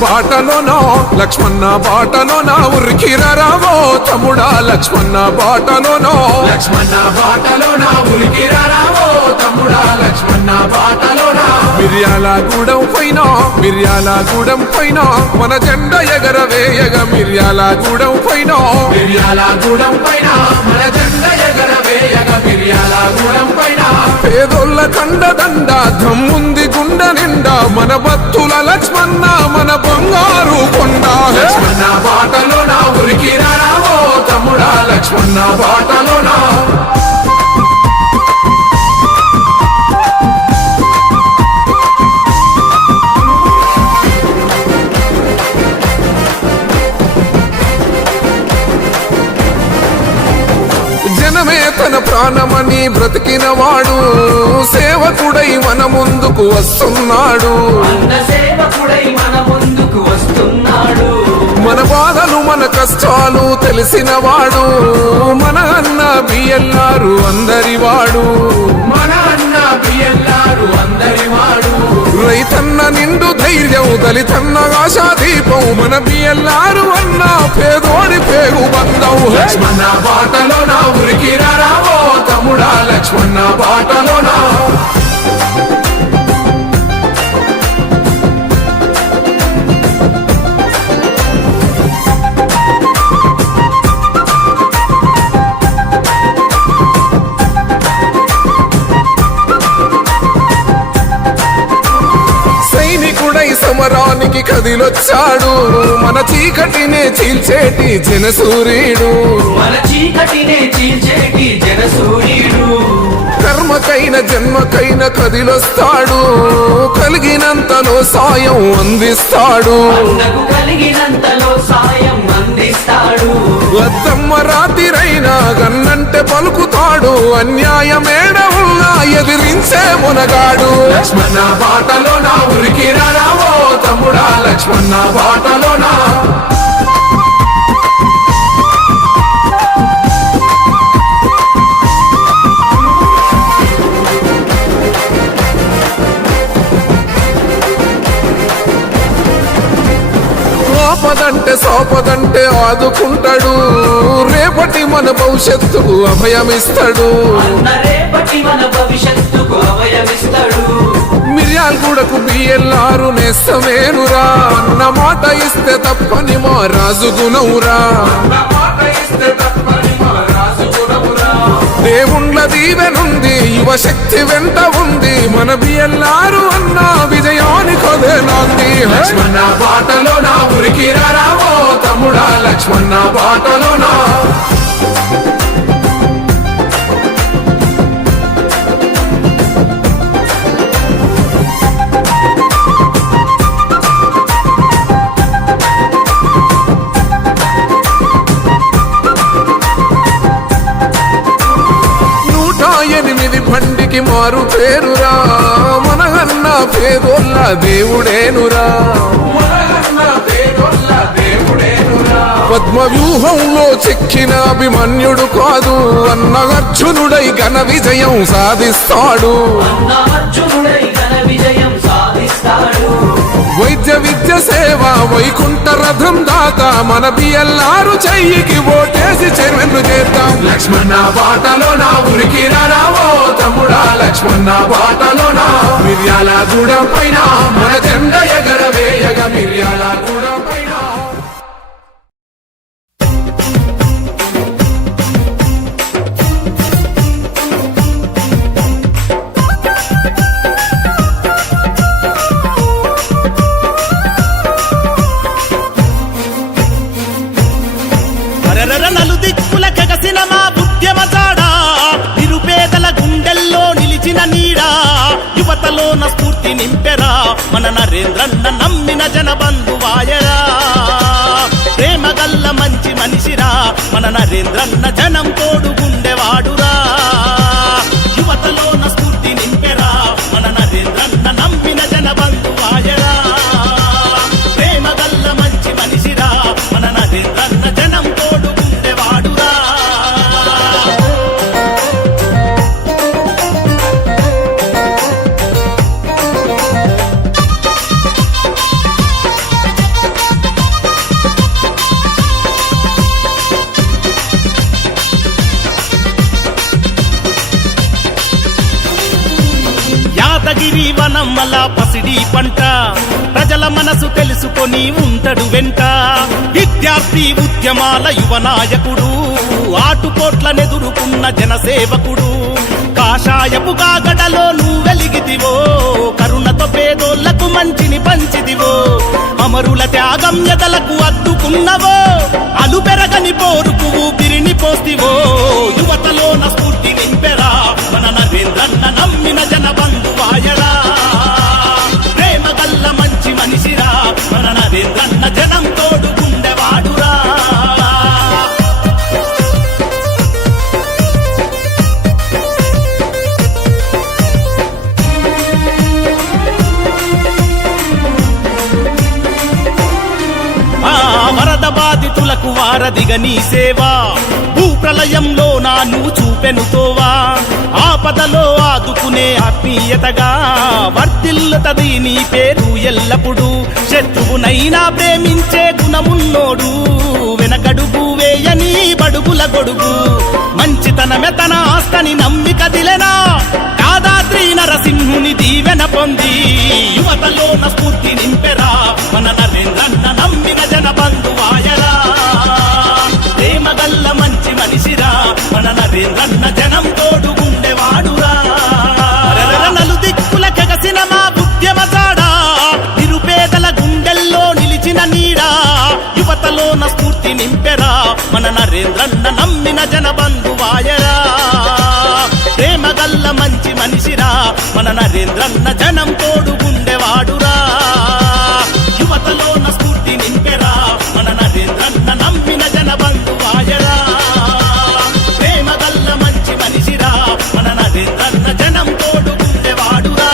బాటలోనో లక్ష్మణ బాటలోనా ఉరికిరావో తమ్ముడా లక్ష్మణ బాటలోనో లక్ష్మణ బాటలోనా ఉరికిరావో తమ్ముడా లక్ష్మణ బాటలోనా మిర్యాలగూడెం పైన మన జెండా ఎగరవేయగా మిర్యాలగూడెం పైన మన జెండా ఎగరవేయగా మిర్యాలగూడెం పైన పేదోళ్ళ కండదండ దమ్ముంది గుండె నిండా మన బత్తుల లక్ష్మణ మన బంగారు కొండ లక్ష్మణ బాటలోనా ఉరికిరావో తమ్ముడా లక్ష్మణ బాటలోనా జనమే తన ప్రాణమని బ్రతికిన వాడు సేవకుడై మన ముందుకు వస్తున్నాడు మన బాధలు మన కష్టాలు తెలిసిన వాడు మన అన్న బిఎల్ఆర్ అందరివాడు రైతన్న నిండు ధైర్యం దళితన్న ఆశాదీపం మన బిఎల్ఆర్ అన్న పేదోడి పేగు బంధం లక్ష్మణ బాటలోనా ఉరికిరావో తమ్ముడా లక్ష్మణ బాటలోనా సమరానికి కదిలొచ్చాడు మన చీకటినే చీల్చేటి జనసూర్యుడు కర్మకైన జన్మకైన కదిలొస్తాడు కలిగినంతలో సాయం అందిస్తాడు వద్దమ్మ రాతిరైనా గన్నంటే పలుకుతాడు అన్యాయమేడ ఉన్నా ఎదిరించే మునగాడు లక్ష్మణ బాటలోనా ఉరికిరావో తమ్ముడా లక్ష్మణ బాటలోనా ఆపదంటే సోపదంటే ఆదుకుంటాడు రేపటి మన భవిష్యత్తుకు అభయమిస్తాడు మిర్యాలగూడకు బిఎల్ఆర్ నేస్తమేనురా అన్న మాట ఇస్తే తప్పని మా రాజు గుణవురా దేవుండ్ల దీవెనుంది యువశక్తి వెంట ఉంది మన బిఎల్ఆర్ అన్న విజయానికి అదేనాంది లక్ష్మణ బాటలోనా ఉరికిరావో తమ్ముడా లక్ష్మణ బాటలోనా బండికి మారు పేరురా మన అన్న పేదోళ్ళ దేవుడేనురా పద్మ వ్యూహంలో చెక్కిన అభిమన్యుడు కాదు అన్న అర్జునుడై ఘన విజయం సాధిస్తాడు వైద్య విద్య సేవ వైకుంఠ రథం దాత మన బిఎల్ఆర్ చెయ్యికి ఓటేసి చెరువెన్ను చేద్దాం లక్ష్మణ బాటలోనా ఉరికిరావో తమ్ముడా లక్ష్మణ బాటలోనా మిర్యాలగూడెం పైన మన జెండా ఎగరవేయగా మిర్యాలగూడెం పైన యువతలోన స్ఫూర్తి నింపెరా మన నరేంద్రన్న నమ్మిన జనబంధువాయరా ప్రేమగల్ల మంచి మనిషిరా మన నరేంద్రన్న జనం తోడుగుండెవాడురా యువతలోన స్ఫూర్తి నింపెరా మన నరేంద్రన్న నమ్మిన జనబంధువాయరా ప్రేమగల్ల మంచి మనిషిరా మన నరేంద్రన్న జనం తోడుగుండెవాడురా యాదగిరి వనమ్మల పసిడి పంట ప్రజల మనసు తెలుసుకొని ఉంటడు వెంట విద్యార్థి ఉద్యమాల యువ నాయకుడు ఆటుపోట్లనెదురుకున్న జనసేవకుడు కాషాయపు గాగడలో నువ్వు వెలిగిదివో కరుణతో పేదోళ్లకు మంచిని పంచిదివో అమరుల త్యాగం ఎదలకు అద్దుకున్నవో అలు పెరగని పోరుకు ఊపిరిని పోస్తివో యువతలోన స్ఫూర్తి నింపెరా మన నరేంద్రన్న నమ్మిన జన బంధువాయరా ప్రేమ గల్ల మంచి మనిషిరా మన నరేంద్రన్న జనం తోడుకుండేవాడురా వరద బాధితులకు వారధిగా నీ సేవా భూప్రలయంలో నాను చూపెనుతోవా ఆపదలో ఆదుకునే ఆత్మీయతగా వర్ధిల్లుతది నీ పేరు ఎల్లప్పుడు శత్రువునైనా ప్రేమించే గుణమున్నోడు వెనకడుగు వేయని బడుగుల గొడుగు మంచితనమే తన ఆస్తని నమ్మి కదిలెనా యాదాద్రి నరసింహుని దీవెన పొంది యువతలోన స్ఫూర్తి నింపెరా మన నరేంద్రన్న నమ్మిన జన బంధువాయరా ప్రేమ గల్ల మంచి మనిషిరా మన నరేంద్రన్న జనం తోడుగుండేవాడురా నలు దిక్కుల కెగసిన మా ఉద్యమ జాడా నిరుపేదల గుండెల్లో నిలిచిన నీడా యువతలోన స్ఫూర్తి నింపెరా మన నరేంద్రన్న నమ్మిన జన బంధువాయరా ప్రేమ గల్ల మంచి మనిషిరా మన నరేంద్రన్న జనం తోడుగుండేవాడురా యువతలోన స్ఫూర్తి నింపెరా మన నరేంద్రన్న నమ్మిన జన బంధువాయరా ప్రేమ గల్ల మంచి మనిషిరా మన నరేంద్రన్న జనం తోడుగుండేవాడురా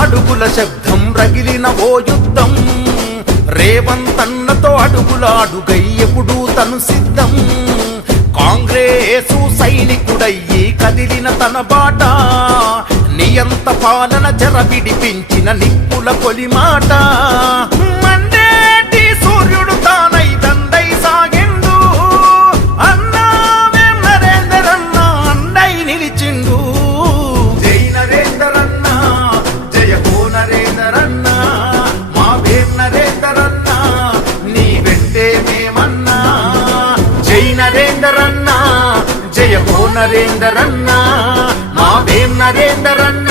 అడుగుల శబ్దం రగిలిన ఓ యుద్ధం రేవంతన్నతో అడుగులాడుగై ఎప్పుడు తను సిద్ధం కాంగ్రెసు సైనికుడయ్యి కదిలిన తన బాట నియంత పాలన చెర విడిపించిన నిప్పుల కొలిమాట మండేటి సూర్యుడు తానై దండై సాగిండు అన్నా వేం నరేందర్ అన్న అండై నిలిచిండు జై నరేందర్ అన్న జయ హో నరేందర్ అన్న మా వేం నరేందర్ అన్న నీ వెంటే మేమన్నా జై నరేందర్ అన్న జయ హో నరేందర్ అన్న మా వేం నరేందర్ అన్న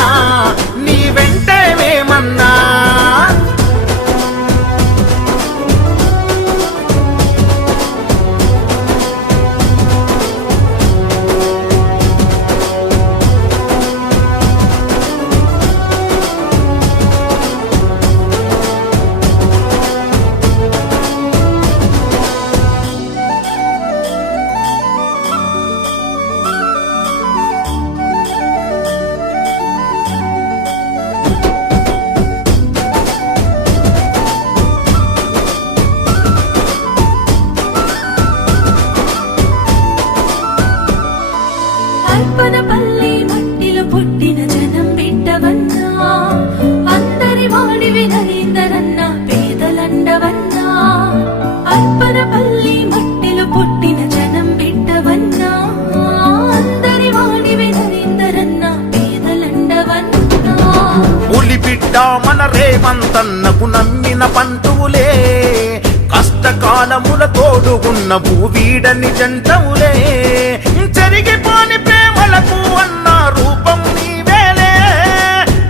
నీ వెంటే మేమన్నా అర్పణపల్లి మట్టిలో పుట్టిన జనం బిడ్డవన్నా అందరి వాడివి నరేందరన్న పేదలండవన్నా అర్పణపల్లి మట్టిలో పుట్టిన జనం బిడ్డవన్నా అందరి వాడివి నరేందరన్న పేదలండవన్నా పులి బిడ్డ మన రేవంతన్నకు నమ్మిన పంటువులే కష్టకాలముల తోడుగున్న భూవీడని జంటవులే చెరిగిపోని ప్రేమలకు అన్న రూపం నీవేలే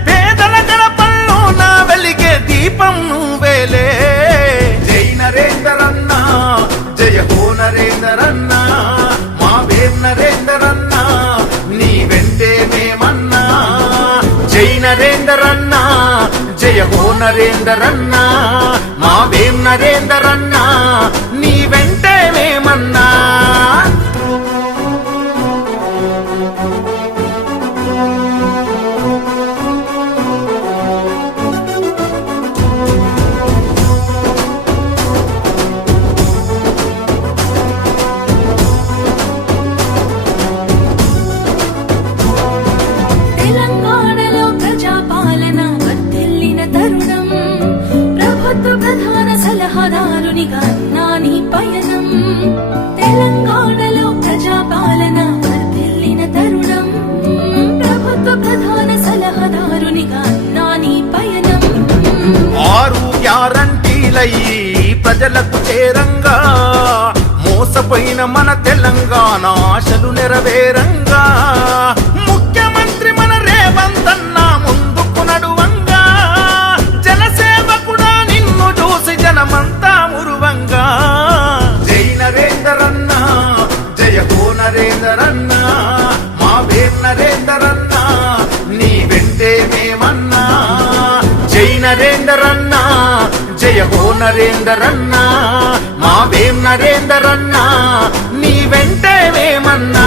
పేదల గడపల్లో నా వెలిగే దీపం నువ్వేలే జై నరేందర్ అన్న జయ హో నరేందర్ అన్న మా వేం నరేందర్ అన్న నీ వెంటే మేమన్నా జై నరేందర్ అన్న జయ హో నరేందర్ అన్న మా వేం నరేందర్ అన్న నీ వెంటే మేమన్నా తెలంగాణలో ప్రజాపాలన వర్ధిల్లిన తరుణం ప్రభుత్వ ప్రధాన సలహాదారునిగా అన్నా నీ పయనం తెలంగాణలో ప్రజాపాలన వర్ధిల్లిన తరుణం ప్రభుత్వ ప్రధాన సలహాదారునిగా అన్నా నీ పయనం 6 గ్యారంటీలయ్యి ప్రజలకు చేరంగా మోసపోయిన మన తెలంగాణ ఆశలు నెరవేరంగా ముఖ్యమంత్రి మన రేవంతన్న ముందుకు నడువంగా జనసేవకుడా నిన్ను చూసి జనమంతా మురువంగా జై నరేందర్ అన్న జయ హో నరేందర్ అన్న మా వేం నరేందర్ అన్న నీ వెంటే మేమన్నా జై నరేందర్ అన్న జయ హో నరేందర్ అన్న మా వేం నరేందర్ అన్న నీ వెంటే మేమన్నా